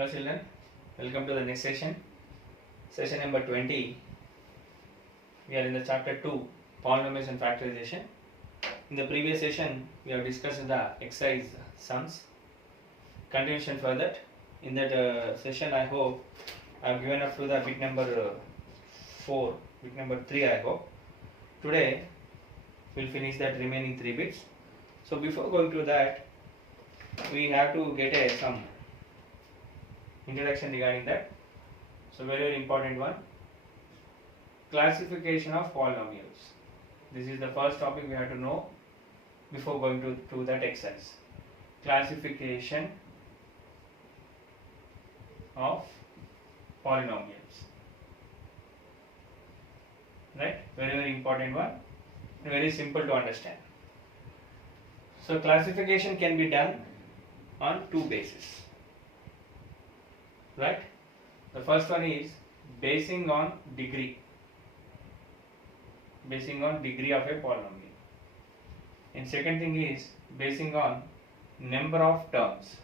Hello children, welcome to the next session. Session number 20. We are in the chapter 2, polynomials and factorization. In the previous session, we have discussed the exercise sums. Continuation for that. In that session, I hope I have given up to the bit number 4, bit number 3 I hope. Today, we will finish that remaining 3 bits. So before going to that, we have to get some introduction regarding that. So very important one, classification of polynomials. This is the first topic we have to know before going to that exercise. Classification of polynomials, right? Very important one, very simple to understand. So classification can be done on two bases, right? The first one is basing on degree of a polynomial, and second thing is basing on number of terms.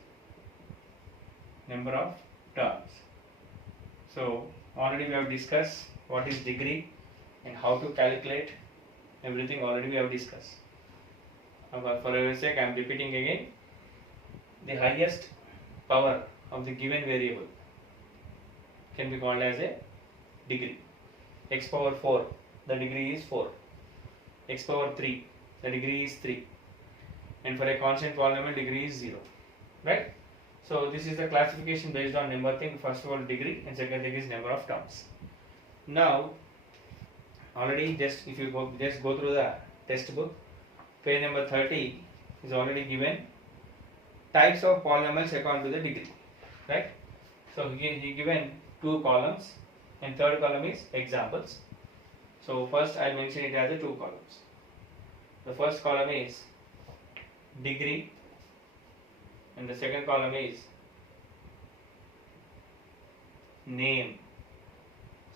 So already we have discussed what is degree and how to calculate everything. Already we have discussed. For your sake I am repeating again. The highest power of the given variable can be called as a degree. X power 4, the degree is 4. X power 3, the degree is 3. And for a constant polynomial, degree is 0. Right? So this is the classification based on number thing. First of all, degree, and second thing is number of terms. Now, already if you go through the textbook, page number 30 is already given types of polynomials according to the degree. Right? So he given 2 columns, and third column is examples. So first I will mention it as a 2 columns. The first column is degree, and the second column is name.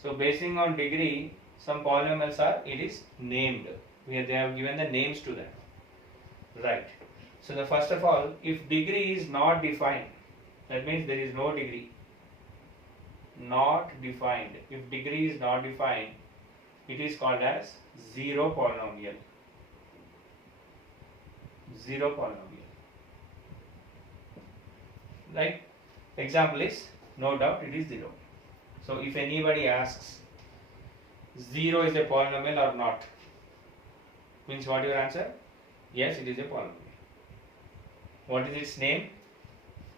So basing on degree, some polynomials it is named, where they have given the names to them, right? So the first of all, if degree is not defined, that means there is no degree. Not defined. If degree is not defined, it is called as zero polynomial. Zero polynomial. Right? Example is, no doubt it is 0. So if anybody asks 0 is a polynomial or not, means what your answer? Yes, it is a polynomial. What is its name?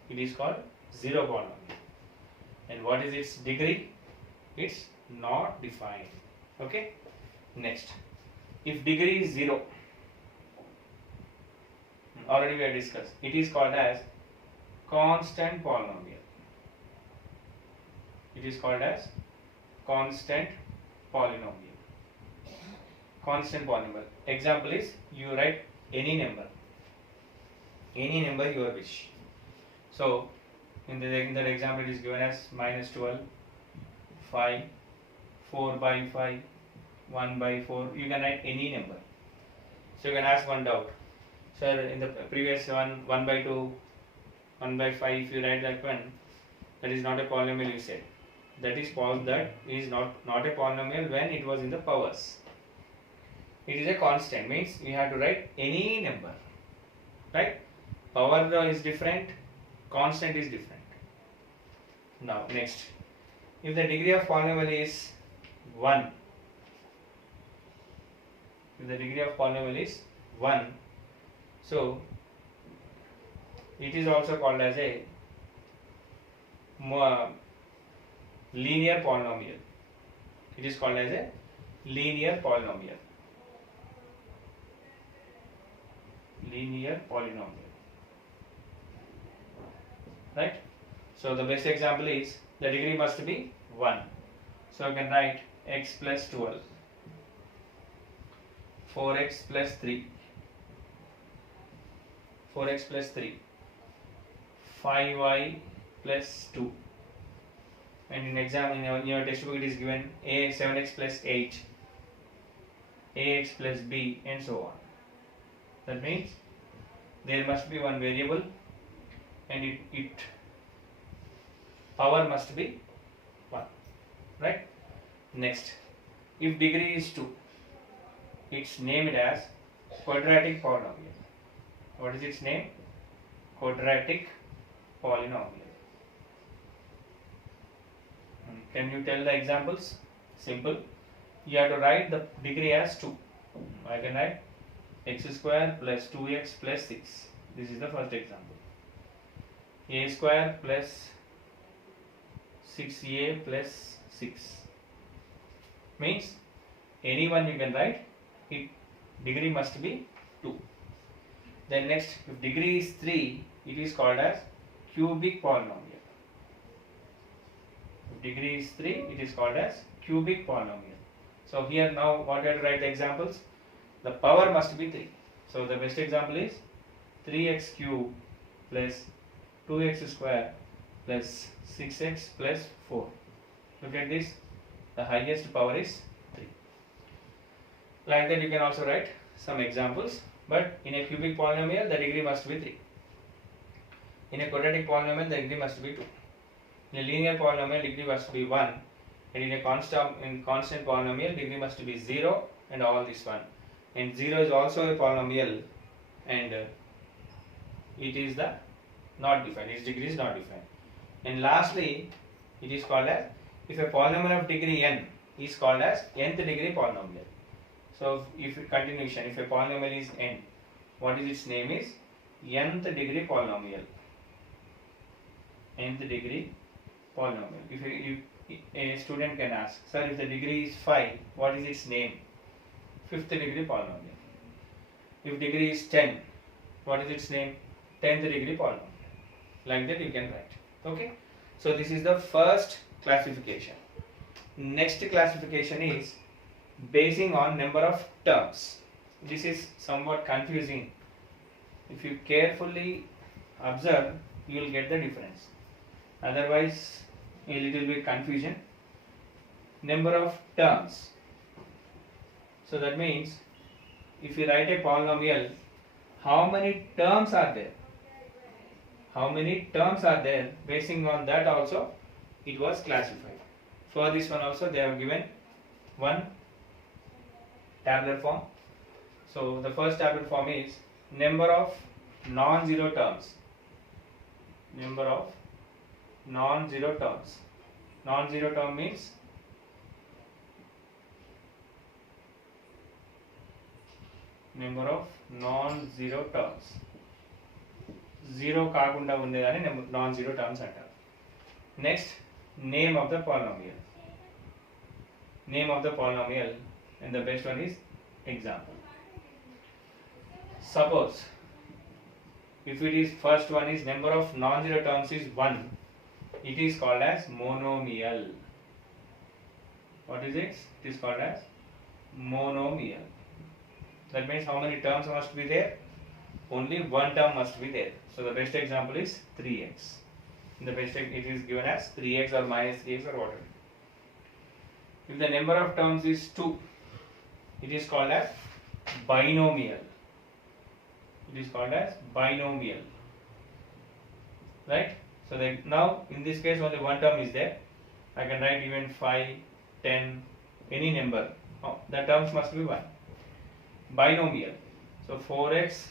It is called zero polynomial. And what is its degree? It's not defined. Okay. Next, if degree is 0, already we have discussed, it is called as constant polynomial. It is called as constant polynomial. Constant polynomial. Example is, you write any number your wish. So in that example, it is given as -12, 5, 4 by 5, 1 by 4. You can write any number. So you can ask one doubt. Sir, in the previous one, 1 by 2, 1 by 5, if you write that one, that is not a polynomial, you said. That is not a polynomial when it was in the powers. It is a constant, means we have to write any number. Right? Power is different, constant is different. Now next, if the degree of polynomial is 1, so it is also called as a linear polynomial. It is called as a linear polynomial. Right? So the best example is, the degree must be 1. So I can write x plus 12, 4x plus 3, 5y plus 2. And in your textbook it is given 7x plus 8, ax plus b, and so on. That means there must be one variable, and it power must be 1, right? Next, if degree is 2, it's named as quadratic polynomial. What is its name? Quadratic polynomial. Can you tell the examples? Simple. You have to write the degree as 2. I can write x square plus 2x plus 6. This is the first example. A square plus 6a plus 6 means any one you can write, it degree must be 2. Then next, if degree is 3, it is called as cubic polynomial. If degree is 3, it is called as cubic polynomial. So here now what I have to write the examples? The power must be 3. So the best example is 3x cube plus 2x square plus 6x plus 4. Look at this, the highest power is 3. Like that you can also write some examples, but in a cubic polynomial the degree must be 3. In a quadratic polynomial the degree must be 2. In a linear polynomial degree must be 1, and in a constant polynomial degree must be 0 and all this one. And 0 is also a polynomial, and it is the not defined, its degree is not defined. And lastly, it is called as, if a polynomial of degree n is called as nth degree polynomial. So if continuation, if a polynomial is n, what is its name is nth degree polynomial. Nth degree polynomial. If a student can ask, sir, if the degree is 5, what is its name? Fifth degree polynomial. If degree is 10, what is its name? 10th degree polynomial. Like that you can write. Okay. So this is the first classification. Next classification is basing on number of terms. This is somewhat confusing. If you carefully observe, you will get the difference. Otherwise, a little bit confusion. Number of terms. So that means if you write a polynomial, how many terms are there? How many terms are there? Basing on that also it was classified. For this one also they have given one tabular form. So the first tabular form is number of non-zero terms. Number of non-zero terms. Non-zero term means number of non-zero terms. Zero కాకుండా ఉండేదాన్ని non-zero terms అంటారు. Next, name of the polynomial. Name of the polynomial, and the best one is example. Suppose if it is first one is number of non-zero terms is 1, it is called as monomial. What is it? It is called as monomial. That means how many terms must be there? Only one term must be there. So the best example is 3x. In the best it is given as 3x or minus 3x or whatever. If the number of terms is 2, it is called as binomial. It is called as binomial. Right? So that now in this case only one term is there. I can write even 5, 10, any number. Oh, the terms must be 1. Binomial. So 4x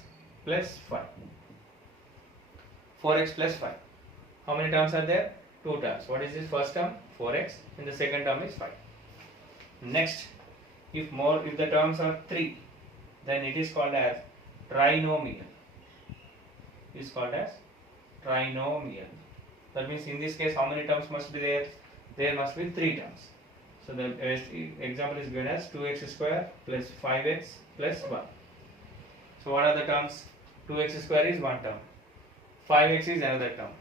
plus 5. 4x plus 5. How many terms are there? 2 terms. What is this first term? 4x, and the second term is 5. Next, if the terms are 3, then it is called as trinomial. It is called as trinomial. That means in this case how many terms must be there? There must be 3 terms. So the example is given as 2x square plus 5x plus 1. So what are the terms? 2x square is one term, 5x is another term,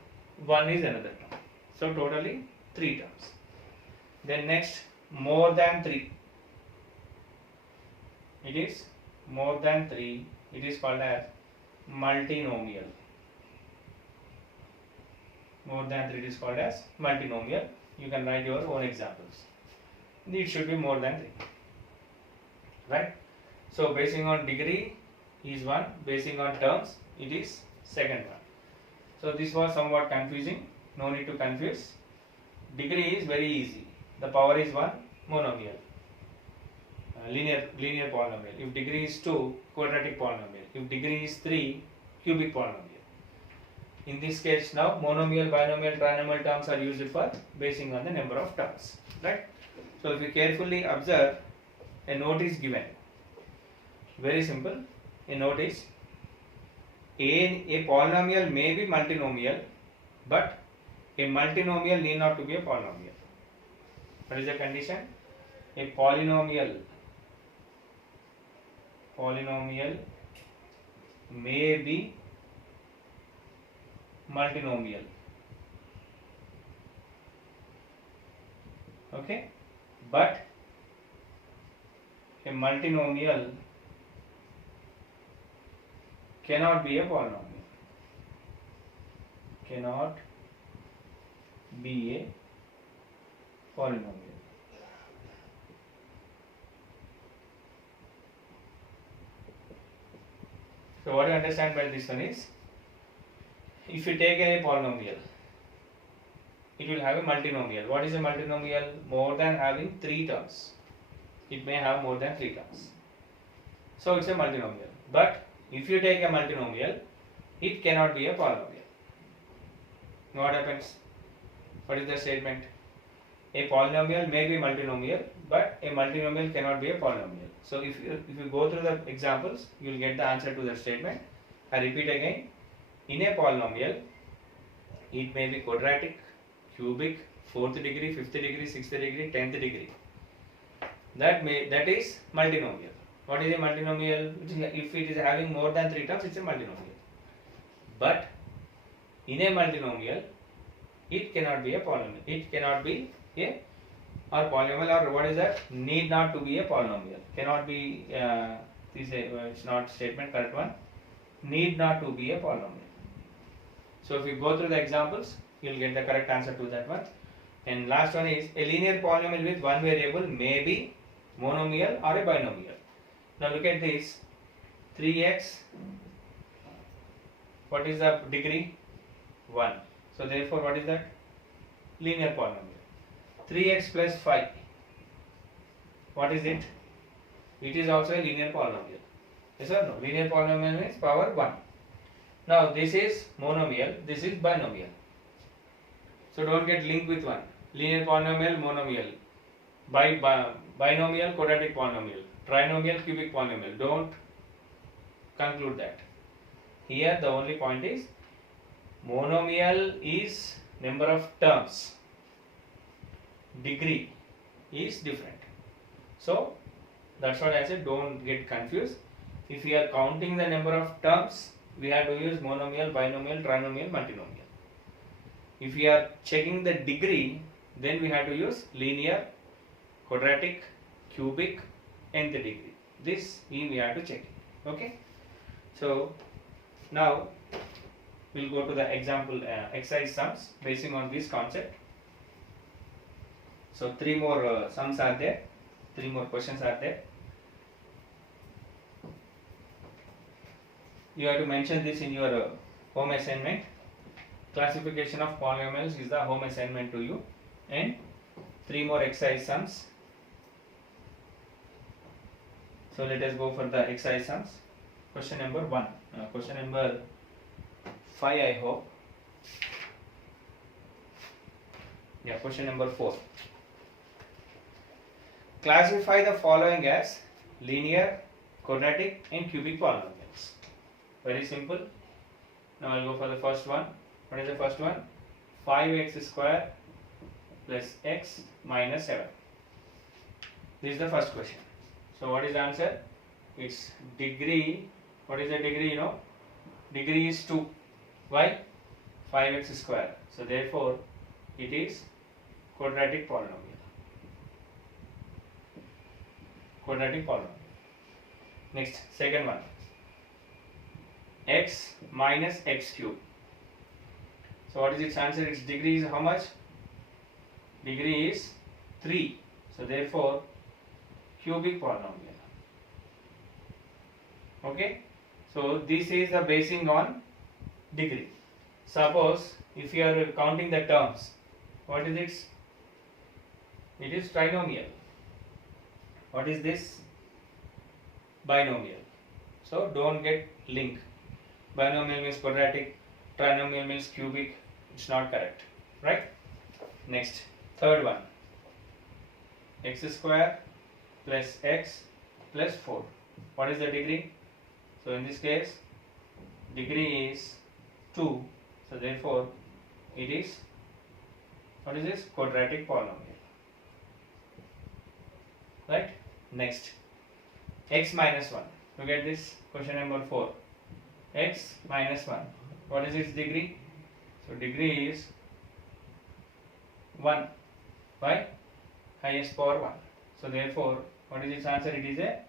1 is another term. So totally 3 terms. Then next, more than 3. It is more than 3. It is called as multinomial. More than 3 is called as multinomial. You can write your own examples. It should be more than 3. Right? So basing on degree is 1, basing on terms it is second one. So this was somewhat confusing. No need to confuse. degree is very easy. The power is 1, monomial. Linear polynomial. If degree is 2, quadratic polynomial. If degree is 3, cubic polynomial. In this case now monomial, binomial, trinomial terms are used for basing on the number of terms, right? So if you carefully observe, a note is given. Very simple. A note is a polynomial may be multinomial, but a multinomial need not to be a polynomial. What is the condition? A polynomial may be multinomial. Okay, but a multinomial cannot be a polynomial. Cannot be a polynomial. So what you understand by this one is, if you take a polynomial, it will have a multinomial. What is a multinomial? More than having 3 terms. It may have more than 3 terms. So it's a multinomial. But if you take a multinomial, it cannot be a polynomial. Now what happens? What is the statement? A polynomial may be multinomial, but a multinomial cannot be a polynomial. So if you go through the examples, you will get the answer to the statement. I repeat again. In a polynomial, it may be quadratic, cubic, 4th degree, 5th degree, 6th degree, 10th degree. That is multinomial. What is a multinomial? If it is having more than 3 terms, it's a multinomial. But in a multinomial, it cannot be a polynomial. It cannot be a polynomial, or what is that? Need not to be a polynomial. Cannot be. It's not statement correct one. Need not to be a polynomial. So if you go through the examples, you will get the correct answer to that one. And last one is, a linear polynomial with one variable may be monomial or a binomial. Now look at this. 3x. What is the degree? 1. So therefore what is that? Linear polynomial. 3x plus 5. What is it? It is also a linear polynomial. Yes or no? Linear polynomial means power 1. Now this is monomial, this is binomial. So don't get linked with one. Linear polynomial, monomial. Binomial, quadratic polynomial. Trinomial, cubic polynomial. Don't conclude that. Here the only point is, monomial is number of terms. Degree is different. So that's what I said, don't get confused. If we are counting the number of terms, we have to use monomial, binomial, trinomial, multinomial. If we are checking the degree, then we have to use linear, quadratic, cubic, nth degree. This we have to check. Okay. So now we'll go to the example exercise sums basing on this concept. So 3 more sums are there, 3 more questions are there. You have to mention this in your home assignment. Classification of polynomials is the home assignment to you, and 3 more exercise sums. So let us go for the exercise sums. Question number 1. Question number 5, I hope. Yeah, question number 4. Classify the following as linear, quadratic, and cubic polynomials. Very simple. Now I'll go for the first one. What is the first one? 5x square plus x minus 7. This is the first question. So what is the answer? It's degree. What is the degree? You know, degree is 2. Why? 5x square. So therefore, it is quadratic polynomial. Quadratic polynomial. Next, second one. X minus x cube. So what is its answer? Its degree is how much? Degree is 3. So therefore, cubic polynomial. Okay. So this is the basing on degree. Suppose if you are counting the terms, what is its It is trinomial. What is this? Binomial. So don't get link. Binomial means quadratic, trinomial means cubic. It's not correct, right? Next, third one. X square plus x plus 4. What is the degree? So in this case, degree is 2. So therefore, it is, what is this? Quadratic polynomial. Right? Next, x minus 1. Look at this, question number 4. X minus 1. What is its degree? So degree is 1 by highest power 1. So therefore, what is its answer? It is a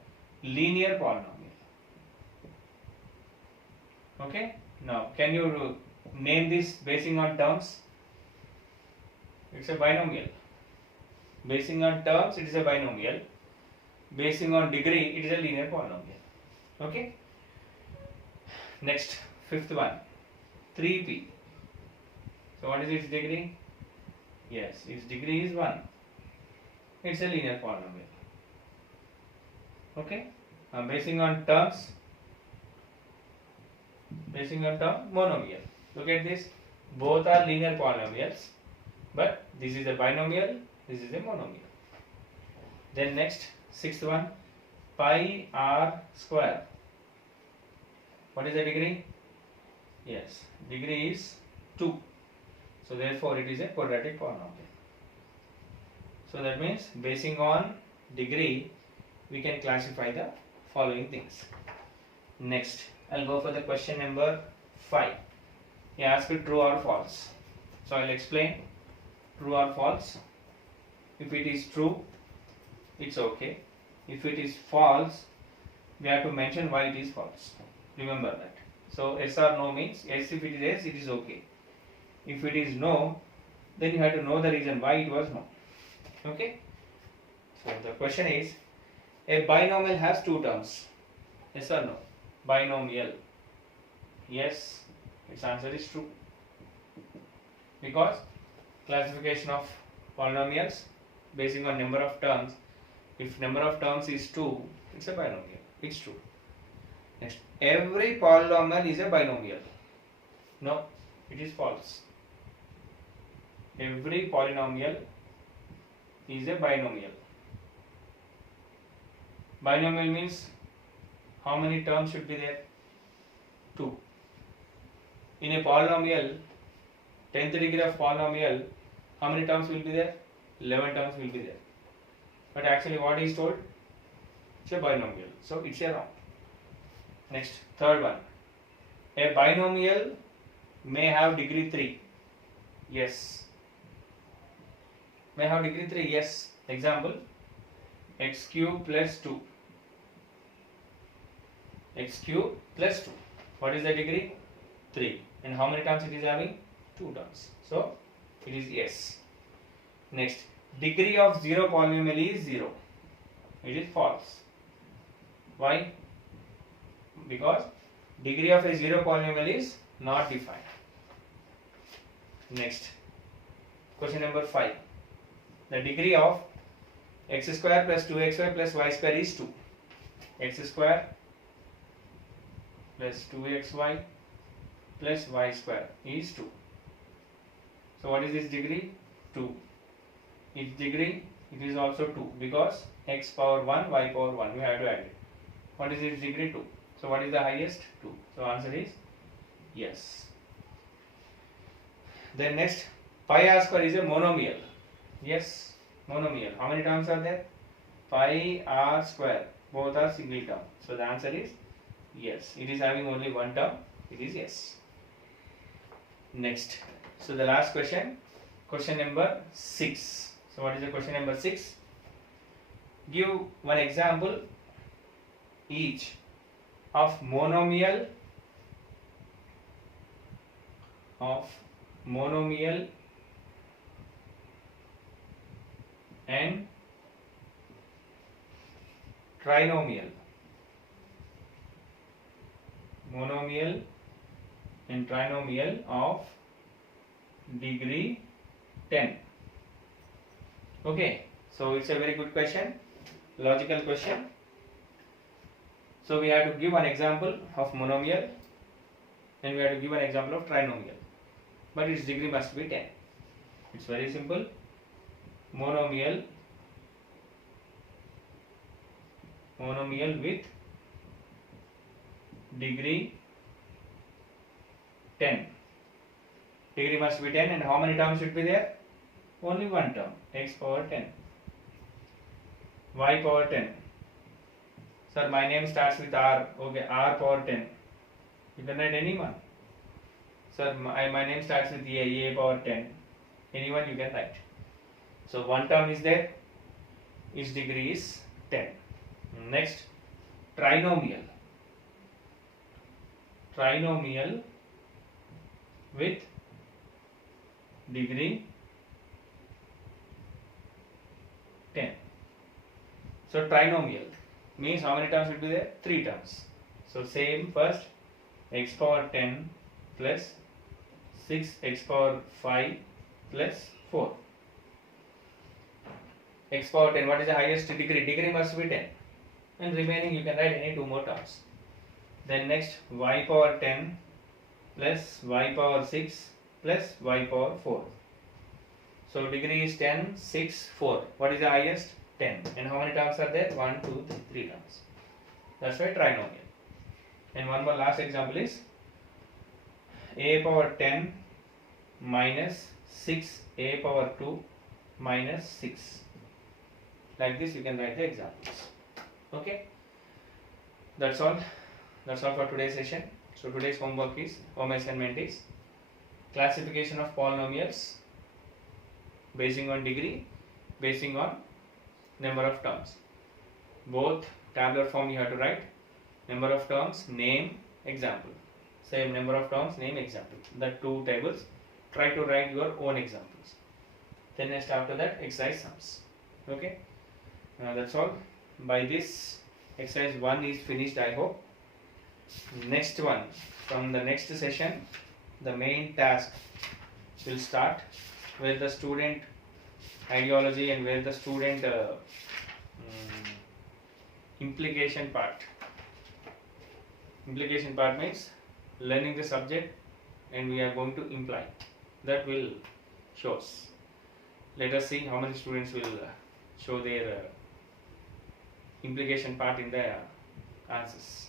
linear polynomial. Okay? Now, can you name this basing on terms? It's a binomial. Basing on terms, it is a binomial. Basing on degree, it is a linear polynomial. Okay? Next, fifth one, 3p. So what is its degree? Yes, its degree is 1. It's a linear polynomial. Okay? Now basing on terms, monomial. Look at this. Both are linear polynomials, but this is a binomial, this is a monomial. Then next, sixth one, pi r square. What is the degree? Yes, degree is 2. So therefore it is a quadratic polynomial. So that means basing on degree, we can classify the following things. Next, I'll go for the question number 5. He asked it true or false. So I'll explain true or false. If it is true, it's okay. If it is false, we have to mention why it is false. Remember that. So yes or no means yes. If it is yes, it is okay. If it is no, then you have to know the reason why it was no. Okay. So the question is, a binomial has two terms. Yes or no? Binomial. Yes. Its answer is true. Because classification of polynomials basing on number of terms. If number of terms is 2, it's a binomial. It's true. Next, every polynomial is a binomial. No, it is false. Every polynomial is a binomial. Binomial means how many terms should be there? 2. In a polynomial, 10th degree of polynomial, how many terms will be there? 11 terms will be there. But actually what is told? It's a binomial. So it's a wrong. Next, third one. A binomial may have degree 3. Yes. May have degree 3. Yes. Example, x cube plus 2. X cube plus 2. What is the degree? 3. And how many terms it is having? 2 terms. So it is yes. Next, degree of 0 polynomial is 0. It is false. Why? Because degree of a 0 polynomial is not defined. Next, question number 5. The degree of x square plus 2xy plus y square is 2. X square plus 2xy plus y square is 2. So what is this degree? 2. Its degree, it is also 2 because x power 1, y power 1. We have to add it. What is its degree? 2. So what is the highest? 2. So answer is yes. Then next, pi r square is a monomial. Yes, monomial. How many terms are there? Pi r square. Both are single term. So the answer is yes. It is having only one term. It is yes. Next. So the last question. Question number 6. So what is the question number 6? Give one example each of monomial and trinomial. Monomial and trinomial of degree 10. Okay, So it's a very good question, logical question. So we have to give an example of monomial and we have to give an example of trinomial, but its degree must be 10. It's very simple. Monomial with degree 10. Degree must be 10, and how many terms should be there? Only one term, x power 10, y power 10. Sir, my name starts with R. Okay, R power 10. You can write anyone. Sir, my name starts with A power 10. Anyone you can write. So one term is there, its degree is 10. Next, trinomial. Trinomial with degree 10. So trinomial means how many terms will be there? 3 terms. So same, first x power 10 plus 6x power 5 plus 4. X power 10, what is the highest degree? Degree must be 10. And remaining you can write any 2 more terms. Then next, y power 10 plus y power 6 plus y power 4. So degree is 10, 6, 4. What is the highest? 10. And how many terms are there? 1, 2, 3 terms. That's why trinomial. And one more last example is a power 10 minus 6a power 2 minus 6. Like this you can write the examples. Okay, that's all for today's session. So today's home assignment is classification of polynomials basing on degree, basing on number of terms. Both tabular form you have to write, number of terms, name, example. Same number of terms, name, example. The 2 tables. Try to write your own examples. Then next after that exercise sums. Okay, that's all. By this exercise 1 is finished, I hope. Next one, from the next session, the main task will start, where the student ideology and where the student implication part. Implication part means learning the subject and we are going to imply. That will shows. Let us see how many students will show their implication part in the answers.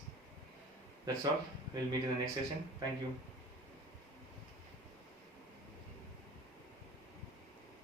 That's all. We'll meet in the next session. Thank you.